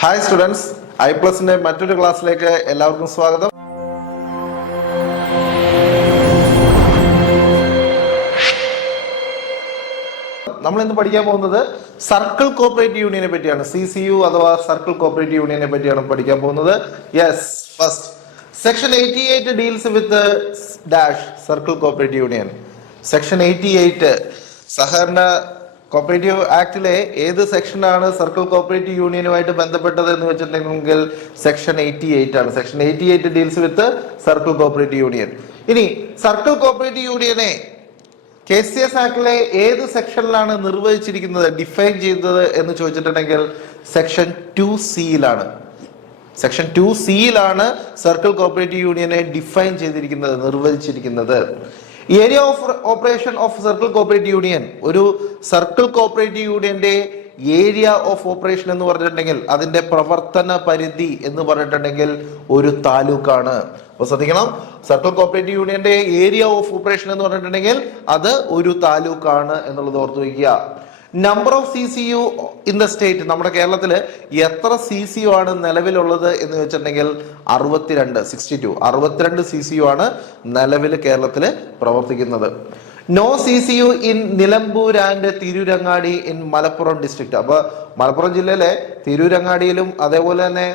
Hi students, I+ന്റെ മറ്റൊരു ക്ലാസ്സിലേക്ക് എല്ലാവർക്കും സ്വാഗതം. നമ്മൾ ഇന്ന് പഠിക്കാൻ പോകുന്നത് സർക്കിൾ കോപ്പറേറ്റീവ് യൂണിയനെ പറ്റിയാണ്. CCU അഥവാ സർക്കിൾ കോപ്പറേറ്റീവ് യൂണിയനെ പറ്റിയാണ് പഠിക്കാൻ പോകുന്നത്. യെസ്, ഫസ്റ്റ് സെക്ഷൻ 88 ഡീൽസ് വിത്ത് dash circle cooperative union. Section 88 സഹകരണ കോപ്പറേറ്റീവ് ആക്ടിലെ ഏത് സെക്ഷനാണ് സർക്കിൾ കോപ്പറേറ്റീവ് യൂണിയനുമായിട്ട് ബന്ധപ്പെട്ടത് എന്ന് വെച്ചിട്ടുണ്ടെങ്കിൽ സെക്ഷൻ 88 ആണ്. Section 88 deals with circle cooperative union. ഇനി സർക്കിൾ കോപ്പറേറ്റീവ് യൂണിയനെ KCS ആക്ടിലെ ഏത് സെക്ഷനിലാണ് നിർവചിച്ചിരിക്കുന്നത്, ഡിഫൈൻ ചെയ്തത് എന്ന് ചോദിച്ചിട്ടുണ്ടെങ്കിൽ section 2C section 2C circle cooperative യൂണിയനെ ഡിഫൈൻ ചെയ്തിരിക്കുന്നത്, നിർവചിച്ചിരിക്കുന്നത്. Area of operation of circle cooperative union, ഒരു സർക്കിൾ കോപ്പറേറ്റീവ് യൂണിയന്റെ ഏരിയ ഓഫ് ഓപ്പറേഷൻ എന്ന് പറഞ്ഞിട്ടുണ്ടെങ്കിൽ അതിന്റെ പ്രവർത്തന പരിധി എന്ന് പറഞ്ഞിട്ടുണ്ടെങ്കിൽ ഒരു താലൂക്കാണ്. അപ്പൊ ശ്രദ്ധിക്കണം, സർക്കിൾ കോപ്പറേറ്റീവ് യൂണിയന്റെ ഏരിയ ഓഫ് ഓപ്പറേഷൻ എന്ന് പറഞ്ഞിട്ടുണ്ടെങ്കിൽ അത് ഒരു താലൂക്കാണ് എന്നുള്ളത് ഓർത്തു വയ്ക്കുക. Number of CCU in the state, നമ്മുടെ കേരളത്തില് എത്ര CCU ആണ് നിലവിലുള്ളത് എന്ന് വെച്ചിട്ടുണ്ടെങ്കിൽ 62 CCU ആണ് നിലവിൽ കേരളത്തില് പ്രവർത്തിക്കുന്നത്. No CCU in Nilambur and Tirurangadi in Malappuram district. അപ്പൊ മലപ്പുറം ജില്ലയിലെ തിരൂരങ്ങാടിയിലും അതേപോലെ തന്നെ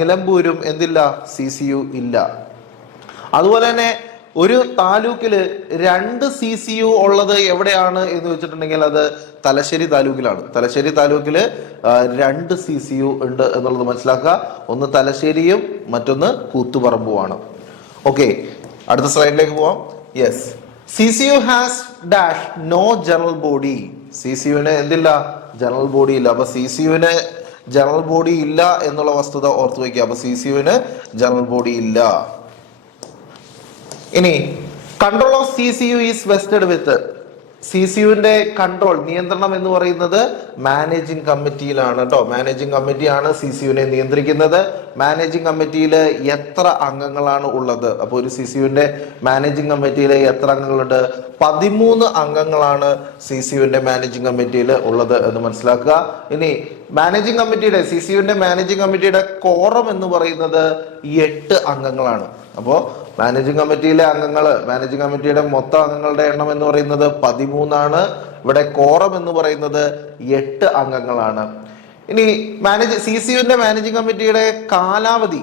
നിലമ്പൂരും എന്തില്ല, CCU ഇല്ല. അതുപോലെ തന്നെ ഒരു താലൂക്കില് 2 CCU ഉള്ളത് എവിടെയാണ് എന്ന് വെച്ചിട്ടുണ്ടെങ്കിൽ അത് തലശ്ശേരി താലൂക്കിലാണ്. തലശ്ശേരി താലൂക്കില് 2 CCU ഉണ്ട് എന്നുള്ളത് മനസ്സിലാക്കുക. ഒന്ന് തലശ്ശേരിയും മറ്റൊന്ന് കൂത്തുപറമ്പുമാണ്. ഓക്കെ, അടുത്ത സ്ലൈഡിലേക്ക് പോവാം. Yes, CCU has dash no general body. CCUവിന് എന്തില്ല, ജനറൽ ബോഡി ഇല്ല. അപ്പൊ CCUവിന് ജനറൽ ബോഡി ഇല്ല എന്നുള്ള വസ്തുത ഓർത്തു വയ്ക്കുക. അപ്പൊ CCUവിന് ജനറൽ ബോഡി ഇല്ല. ഇനി control of CCU is vested with. CCUവിന്റെ കൺട്രോൾ, നിയന്ത്രണം എന്ന് പറയുന്നത് മാനേജിംഗ് കമ്മിറ്റിയിലാണ് കേട്ടോ. മാനേജിംഗ് കമ്മിറ്റിയാണ് CCUവിനെ നിയന്ത്രിക്കുന്നത്. മാനേജിംഗ് കമ്മിറ്റിയിൽ എത്ര അംഗങ്ങളാണ് ഉള്ളത്? അപ്പോൾ ഒരു CCUവിന്റെ മാനേജിംഗ് കമ്മിറ്റിയിൽ എത്ര അംഗങ്ങളുണ്ട്? 13 അംഗങ്ങളാണ് CCUവിന്റെ മാനേജിംഗ് കമ്മിറ്റിയിൽ ഉള്ളത് എന്ന് മനസ്സിലാക്കുക. ഇനി മാനേജിംഗ് കമ്മിറ്റിയുടെ, CCUവിന്റെ മാനേജിംഗ് കമ്മിറ്റിയുടെ കോറം എന്ന് പറയുന്നത് 8 അംഗങ്ങളാണ്. അപ്പോൾ മാനേജിംഗ് കമ്മിറ്റിയിലെ അംഗങ്ങൾ, മാനേജിംഗ് കമ്മിറ്റിയുടെ മൊത്തം അംഗങ്ങളുടെ എണ്ണം എന്ന് പറയുന്നത് 13 ഇവിടെ കോറം എന്ന് പറയുന്നത് 8 അംഗങ്ങളാണ്. ഇനി CCUവിന്റെ മാനേജിംഗ് കമ്മിറ്റിയുടെ കാലാവധി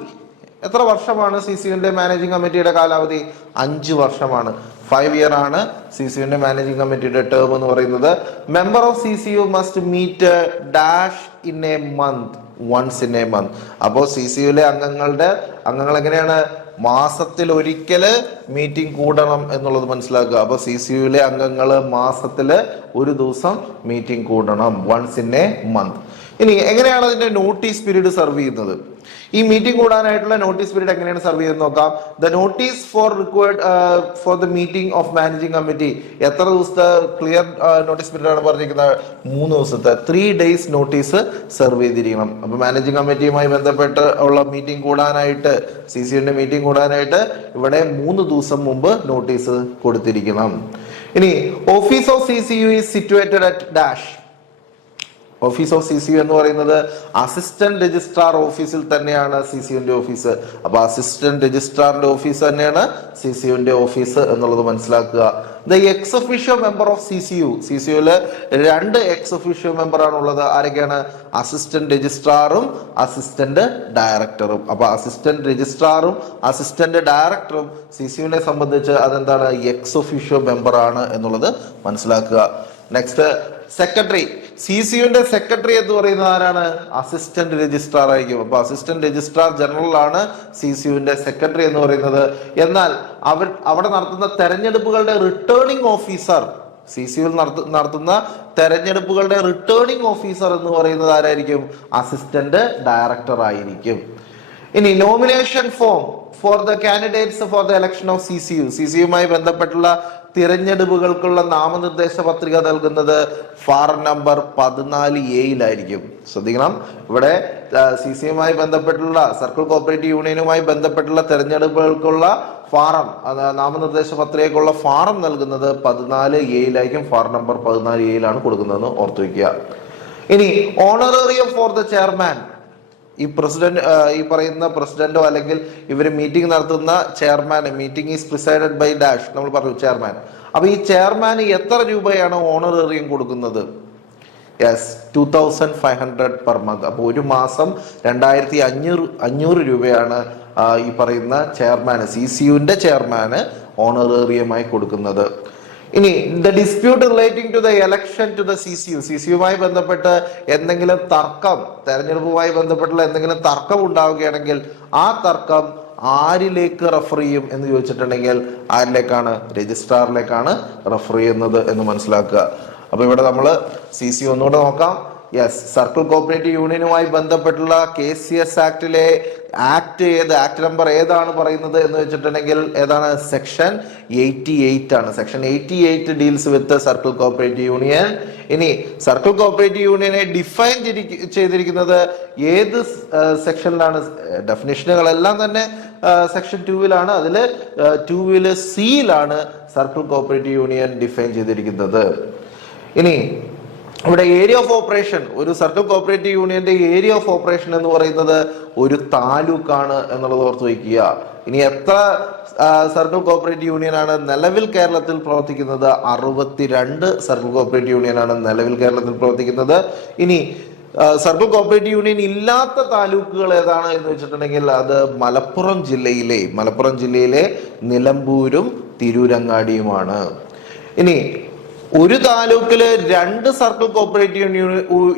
എത്ര വർഷമാണ്? CCUവിന്റെ മാനേജിംഗ് കമ്മിറ്റിയുടെ കാലാവധി 5 വർഷമാണ്. 5 ഇയർ ആണ് CCUവിന്റെ മാനേജിംഗ് കമ്മിറ്റിയുടെ ടേം എന്ന് പറയുന്നത്. Member of CCU must meet dash in a month, once in a month. അപ്പോൾ CCUവിലെ അംഗങ്ങൾ എങ്ങനെയാണ്? മാസത്തിൽ ഒരിക്കല് മീറ്റിംഗ് കൂടണം എന്നുള്ളത് മനസ്സിലാക്കുക. അപ്പൊ CCUവിലെ അംഗങ്ങൾ മാസത്തില് ഒരു ദിവസം മീറ്റിംഗ് കൂടണം, വൺസ് ഇൻ എ മന്ത്. ഇനി എങ്ങനെയാണ് അതിന്റെ നോട്ടീസ് പീരീഡ് സർവ് ചെയ്യുന്നത്? ഈ മീറ്റിംഗ് കൂടാനായിട്ടുള്ള നോട്ടീസ് പീരീഡ് എങ്ങനെയാണ് സർവ് ചെയ്തെന്ന് നോക്കാം. The notice four required for the meeting of managing committee, എത്ര ദിവസത്തെ ക്ലിയർ നോട്ടീസ് പീരീഡ് ആണ് പറഞ്ഞിരിക്കുന്നത്? 3 ദിവസത്തെ, 3 days നോട്ടീസ് സെർവ് ചെയ്തിരിക്കണം. അപ്പൊ മാനേജിംഗ് കമ്മിറ്റിയുമായി ബന്ധപ്പെട്ട് ഉള്ള മീറ്റിംഗ് കൂടാനായിട്ട്, CCUവിന്റെ മീറ്റിംഗ് കൂടാനായിട്ട് ഇവിടെ 3 ദിവസം മുമ്പ് നോട്ടീസ് കൊടുത്തിരിക്കണം. ഇനി office of CCU is situated at dash. Office of CCU എന്ന് പറയുന്നത് അസിസ്റ്റന്റ് രജിസ്ട്രാർ ഓഫീസിൽ തന്നെയാണ് CCUവിന്റെ ഓഫീസ്. അപ്പൊ അസിസ്റ്റന്റ് രജിസ്ട്രാറിന്റെ ഓഫീസ് തന്നെയാണ് CCUവിന്റെ ഓഫീസ് എന്നുള്ളത് മനസ്സിലാക്കുക. The ex officio member of CCUവില് 2 എക്സ് ഒഫീഷ്യോ മെമ്പർ ആണ് ഉള്ളത്. ആരൊക്കെയാണ്? അസിസ്റ്റന്റ് രജിസ്ട്രാറും അസിസ്റ്റന്റ് ഡയറക്ടറും. അപ്പൊ അസിസ്റ്റന്റ് രജിസ്ട്രാറും അസിസ്റ്റന്റ് ഡയറക്ടറും CCUവിനെ സംബന്ധിച്ച് അതെന്താണ്? എക്സ് ഒഫീഷ്യോ മെമ്പർ ആണ് എന്നുള്ളത് മനസ്സിലാക്കുക. Next, secretary. CCUവിന്റെ സെക്രട്ടറി എന്ന് പറയുന്നത് ആരാണ്? അസിസ്റ്റന്റ് രജിസ്ട്രാർ ആയിരിക്കും. അപ്പൊ അസിസ്റ്റന്റ് രജിസ്ട്രാർ ജനറൽ ആണ് CCUവിന്റെ സെക്രട്ടറി എന്ന് പറയുന്നത്. എന്നാൽ അവിടെ നടത്തുന്ന തെരഞ്ഞെടുപ്പുകളുടെ റിട്ടേണിംഗ് ഓഫീസർ, CCUവിൽ നടത്തുന്ന തെരഞ്ഞെടുപ്പുകളുടെ റിട്ടേണിംഗ് ഓഫീസർ എന്ന് പറയുന്നത് ആരായിരിക്കും? അസിസ്റ്റന്റ് ഡയറക്ടർ ആയിരിക്കും. ഇനി nomination form for the candidates for the election of CCUമായി ബന്ധപ്പെട്ടുള്ള തിരഞ്ഞെടുപ്പുകൾക്കുള്ള നാമനിർദ്ദേശ പത്രിക നൽകുന്നത് ഫാറം നമ്പർ 14A ശ്രദ്ധിക്കണം. ഇവിടെ CCUമായി ബന്ധപ്പെട്ടുള്ള സർക്കിൾ കോപ്പറേറ്റീവ് യൂണിയനുമായി ബന്ധപ്പെട്ടുള്ള തെരഞ്ഞെടുപ്പുകൾക്കുള്ള ഫാറം, നാമനിർദ്ദേശ പത്രികയ്ക്കുള്ള ഫാറം നൽകുന്നത് 14A ഫാറം നമ്പർ 14A കൊടുക്കുന്നതെന്ന് ഓർത്തു വയ്ക്കുക. ഇനി ഓണറേറിയം ഫോർ ദ ചെയർമാൻ, ഈ പ്രസിഡന്റ് ഈ പറയുന്ന പ്രസിഡന്റോ അല്ലെങ്കിൽ ഇവർ മീറ്റിംഗ് നടത്തുന്ന chairman, meeting is presided by dash, നമ്മൾ പറഞ്ഞു ചെയർമാൻ. അപ്പൊ ഈ ചെയർമാന് എത്ര രൂപയാണ് ഓണറേറിയം കൊടുക്കുന്നത്? Yes, 2500 per month. അപ്പോൾ ഒരു മാസം 2500 രൂപയാണ് ഈ പറയുന്ന ചെയർമാന്, CCUവിന്റെ ചെയർമാന് ഓണറേറിയമായി കൊടുക്കുന്നത്. ഇനി the dispute relating to the election to the CCUമായി ബന്ധപ്പെട്ട് എന്തെങ്കിലും തർക്കം, തെരഞ്ഞെടുപ്പുമായി ബന്ധപ്പെട്ടുള്ള എന്തെങ്കിലും തർക്കം ഉണ്ടാവുകയാണെങ്കിൽ ആ തർക്കം ആരിലേക്ക് റെഫർ ചെയ്യും എന്ന് ചോദിച്ചിട്ടുണ്ടെങ്കിൽ ആരിലേക്കാണ്? രജിസ്ട്രാറിലേക്കാണ് റെഫർ ചെയ്യുന്നത് എന്ന് മനസ്സിലാക്കുക. അപ്പൊ ഇവിടെ നമ്മൾ CCU ഒന്നുകൂടെ നോക്കാം. യെസ്, സർക്കിൾ കോപ്പറേറ്റീവ് യൂണിയനുമായി ബന്ധപ്പെട്ടുള്ള KCS ആക്ടിലെ ആക്ട് നമ്പർ ഏതാണ് പറയുന്നത് എന്ന് വെച്ചിട്ടുണ്ടെങ്കിൽ ഏതാണ്? സെക്ഷൻ 88 ആണ്. Section 88 deals with circle cooperative union. ഇനി സർക്കിൾ കോപ്പറേറ്റീവ് യൂണിയനെ ഡിഫൈൻ ചെയ്തിരിക്കുന്നത് ഏത് സെക്ഷനിലാണ്? ഡെഫിനിഷനുകളെല്ലാം തന്നെ സെക്ഷൻ 2-ലാണ്. അതിൽ 2 C-യിലാണ് സർക്കിൾ കോപ്പറേറ്റീവ് യൂണിയൻ ഡിഫൈൻ ചെയ്തിരിക്കുന്നത്. ഇനി ഇവിടെ ഏരിയ ഓഫ് ഓപ്പറേഷൻ, ഒരു സർക്കിൾ കോപ്പറേറ്റീവ് യൂണിയന്റെ ഏരിയ ഓഫ് ഓപ്പറേഷൻ എന്ന് പറയുന്നത് ഒരു താലൂക്കാണ് എന്നുള്ളത് ഓർത്ത് വയ്ക്കുക. ഇനി എത്ര സർക്കിൾ കോപ്പറേറ്റീവ് യൂണിയനാണ് നിലവിൽ കേരളത്തിൽ പ്രവർത്തിക്കുന്നത്? 62 സർക്കിൾ കോപ്പറേറ്റീവ് യൂണിയനാണ് നിലവിൽ കേരളത്തിൽ പ്രവർത്തിക്കുന്നത്. ഇനി സർക്കിൾ കോപ്പറേറ്റീവ് യൂണിയൻ ഇല്ലാത്ത താലൂക്കുകൾ ഏതാണ് എന്ന് വെച്ചിട്ടുണ്ടെങ്കിൽ അത് മലപ്പുറം ജില്ലയിലെ നിലമ്പൂരും തിരൂരങ്ങാടിയുമാണ്. ഇനി ഒരു താലൂക്കില് 2 സർക്കിൾ കോപ്പറേറ്റീവ്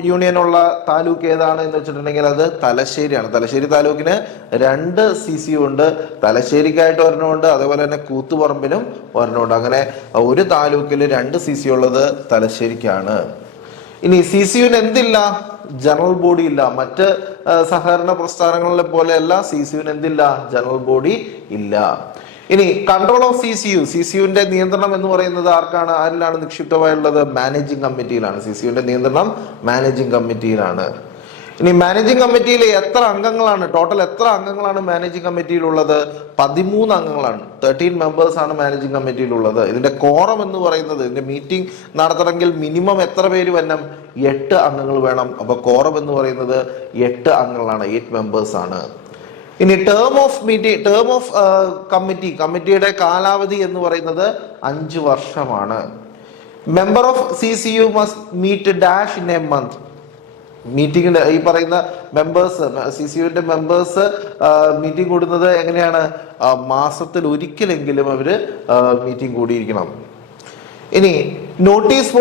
യൂണിയൻ ഉള്ള താലൂക്ക് ഏതാണ് എന്ന് വെച്ചിട്ടുണ്ടെങ്കിൽ അത് തലശ്ശേരിയാണ്. തലശ്ശേരി താലൂക്കിന് 2 CCU ഉണ്ട്. തലശ്ശേരിക്കായിട്ട് ഒരെണ്ണമുണ്ട്, അതേപോലെ തന്നെ കൂത്തുപറമ്പിനും ഒരെണ്ണമുണ്ട്. അങ്ങനെ ഒരു താലൂക്കില് 2 CCU ഉള്ളത് തലശ്ശേരിക്കാണ്. ഇനി CCUവിന് എന്തില്ല? ജനറൽ ബോഡി ഇല്ല. മറ്റ് സഹകരണ പ്രസ്ഥാനങ്ങളിലെ പോലെയല്ല, CCUവിന് എന്തില്ല? ജനറൽ ബോഡി ഇല്ല. ഇനി കൺട്രോൾ ഓഫ് CCUവിന്റെ നിയന്ത്രണം എന്ന് പറയുന്നത് ആരിലാണ് നിക്ഷിപ്തമായുള്ളത്? മാനേജിംഗ് കമ്മിറ്റിയിലാണ്. CCUവിന്റെ നിയന്ത്രണം മാനേജിംഗ് കമ്മിറ്റിയിലാണ്. ഇനി മാനേജിംഗ് കമ്മിറ്റിയിൽ എത്ര അംഗങ്ങളാണ്? ടോട്ടൽ എത്ര അംഗങ്ങളാണ് മാനേജിംഗ് കമ്മിറ്റിയിലുള്ളത്? 13 അംഗങ്ങളാണ്. 13 മെമ്പേഴ്സ് ആണ് മാനേജിംഗ് കമ്മിറ്റിയിലുള്ളത്. ഇതിന്റെ കോറം എന്ന് പറയുന്നത്, ഇതിന്റെ മീറ്റിംഗ് നടത്തണമെങ്കിൽ മിനിമം എത്ര പേര് വേണം? 8 അംഗങ്ങൾ വേണം. അപ്പൊ കോറം എന്ന് പറയുന്നത് 8 അംഗങ്ങളാണ്, 8 മെമ്പേഴ്സ് ആണ്. ഇനി ടേം ഓഫ് കമ്മിറ്റിയുടെ കാലാവധി എന്ന് പറയുന്നത് 5 വർഷമാണ്. Member of CCU must meet dash in a month. മീറ്റിംഗിന്റെ ഈ പറയുന്ന മെമ്പേഴ്സ്, CCUവിന്റെ മെമ്പേഴ്സ് മീറ്റിംഗ് കൂടുന്നത് എങ്ങനെയാണ്? മാസത്തിൽ ഒരിക്കലെങ്കിലും അവര് മീറ്റിംഗ് കൂടിയിരിക്കണം. ഇനി നോട്ടീസ്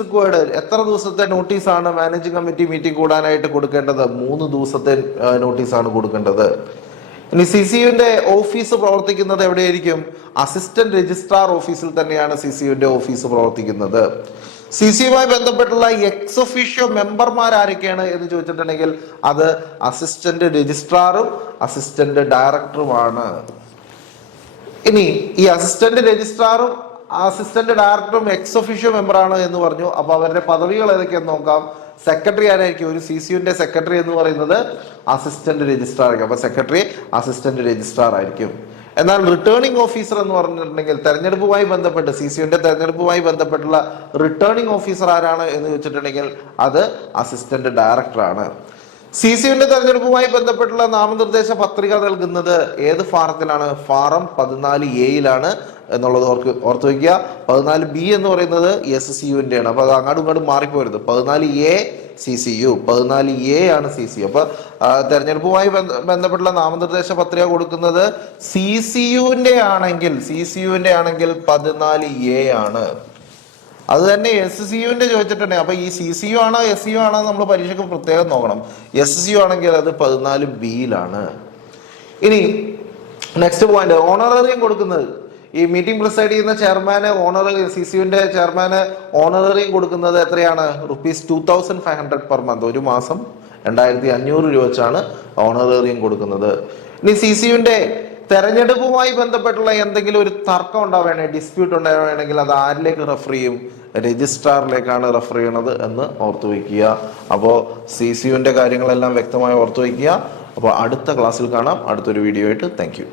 റിക്വയർഡ്, എത്ര ദിവസത്തെ നോട്ടീസാണ് മാനേജിംഗ് കമ്മിറ്റി മീറ്റിംഗ് കൂടാനായിട്ട് കൊടുക്കേണ്ടത്? 3 ദിവസത്തെ നോട്ടീസാണ് കൊടുക്കേണ്ടത്. ഇനി CCUവിന്റെ ഓഫീസ് പ്രവർത്തിക്കുന്നത് എവിടെയായിരിക്കും? അസിസ്റ്റന്റ് രജിസ്ട്രാർ ഓഫീസിൽ തന്നെയാണ് CCUവിന്റെ ഓഫീസ് പ്രവർത്തിക്കുന്നത്. CCUമായി ബന്ധപ്പെട്ടുള്ള എക്സ് ഒഫീഷ്യോ മെമ്പർമാർ ആരൊക്കെയാണ് എന്ന് ചോദിച്ചിട്ടുണ്ടെങ്കിൽ അത് അസിസ്റ്റന്റ് രജിസ്ട്രാറും അസിസ്റ്റന്റ് ഡയറക്ടറുമാണ്. ഇനി ഈ അസിസ്റ്റന്റ് രജിസ്ട്രാറും അസിസ്റ്റന്റ് ഡയറക്ടറും എക്സ് ഒഫീഷ്യോ മെമ്പറാണ് എന്ന് പറഞ്ഞു. അപ്പൊ അവരുടെ പദവികൾ ഏതൊക്കെയെന്ന് നോക്കാം. സെക്രട്ടറി ആരായിരിക്കും? ഒരു CCUവിന്റെ സെക്രട്ടറി എന്ന് പറയുന്നത് അസിസ്റ്റന്റ് രജിസ്ട്രാർ ആയിരിക്കും. അപ്പൊ സെക്രട്ടറി അസിസ്റ്റന്റ് രജിസ്ട്രാർ ആയിരിക്കും. എന്നാൽ റിട്ടേണിംഗ് ഓഫീസർ എന്ന് പറഞ്ഞിട്ടുണ്ടെങ്കിൽ തെരഞ്ഞെടുപ്പുമായി ബന്ധപ്പെട്ട് CCUവിന്റെ തെരഞ്ഞെടുപ്പുമായി ബന്ധപ്പെട്ടുള്ള റിട്ടേണിംഗ് ഓഫീസർ ആരാണ് എന്ന് വെച്ചിട്ടുണ്ടെങ്കിൽ അത് അസിസ്റ്റന്റ് ഡയറക്ടറാണ്. CCUവിന്റെ തെരഞ്ഞെടുപ്പുമായി ബന്ധപ്പെട്ടുള്ള നാമനിർദ്ദേശ പത്രിക നൽകുന്നത് ഏത് ഫാറത്തിലാണ്? ഫാറം 14A-യിലാണ് എന്നുള്ളത് ഓർത്ത് വയ്ക്കുക. 14B എന്ന് പറയുന്നത് SCUവിന്റെ ആണ്. അപ്പൊ അത് അങ്ങോട്ടും മാറിപ്പോരുത്. 14A CCU, 14A ആണ് CCU. അപ്പൊ തെരഞ്ഞെടുപ്പുമായി ബന്ധപ്പെട്ടുള്ള നാമനിർദ്ദേശ പത്രിക കൊടുക്കുന്നത് CCUവിന്റെ ആണെങ്കിൽ 14A ആണ്. അത് തന്നെ SCUവിന്റെ ചോദിച്ചിട്ടുണ്ടെങ്കിൽ അപ്പൊ ഈ CCU ആണോ SCU ആണോ നമ്മൾ പരീക്ഷയ്ക്ക് പ്രത്യേകം നോക്കണം. SCU ആണെങ്കിൽ അത് 14B-യിലാണ്. ഇനി നെക്സ്റ്റ് പോയിന്റ്, ഓണറേറിയം കൊടുക്കുന്നത്. ഈ മീറ്റിംഗ് പ്രിസൈഡ് ചെയ്യുന്ന ചെയർമാന് CCUവിന്റെ ചെയർമാന് ഓണറേറിയം കൊടുക്കുന്നത് എത്രയാണ്? ₹2500 പെർ മന്ത്. ഒരു മാസം 2500 രൂപ വെച്ചാണ് ഓണറേറിയം കൊടുക്കുന്നത്. ഇനി CCUവിന്റെ തെരഞ്ഞെടുപ്പുമായി ബന്ധപ്പെട്ടുള്ള എന്തെങ്കിലും ഒരു തർക്കം ഉണ്ടാവുകയാണെങ്കിൽ, ഡിസ്പ്യൂട്ട് ഉണ്ടാവുകയാണെങ്കിൽ അത് ആരിലേക്ക് റെഫർ ചെയ്യും? രജിസ്ട്രാറിലേക്കാണ് റെഫർ ചെയ്യണത് എന്ന് ഓർത്തു വയ്ക്കുക. അപ്പോൾ CCUവിന്റെ കാര്യങ്ങളെല്ലാം വ്യക്തമായി ഓർത്തു വയ്ക്കുക. അപ്പോൾ അടുത്ത ക്ലാസ്സിൽ കാണാം, അടുത്തൊരു വീഡിയോ ആയിട്ട്. Thank you.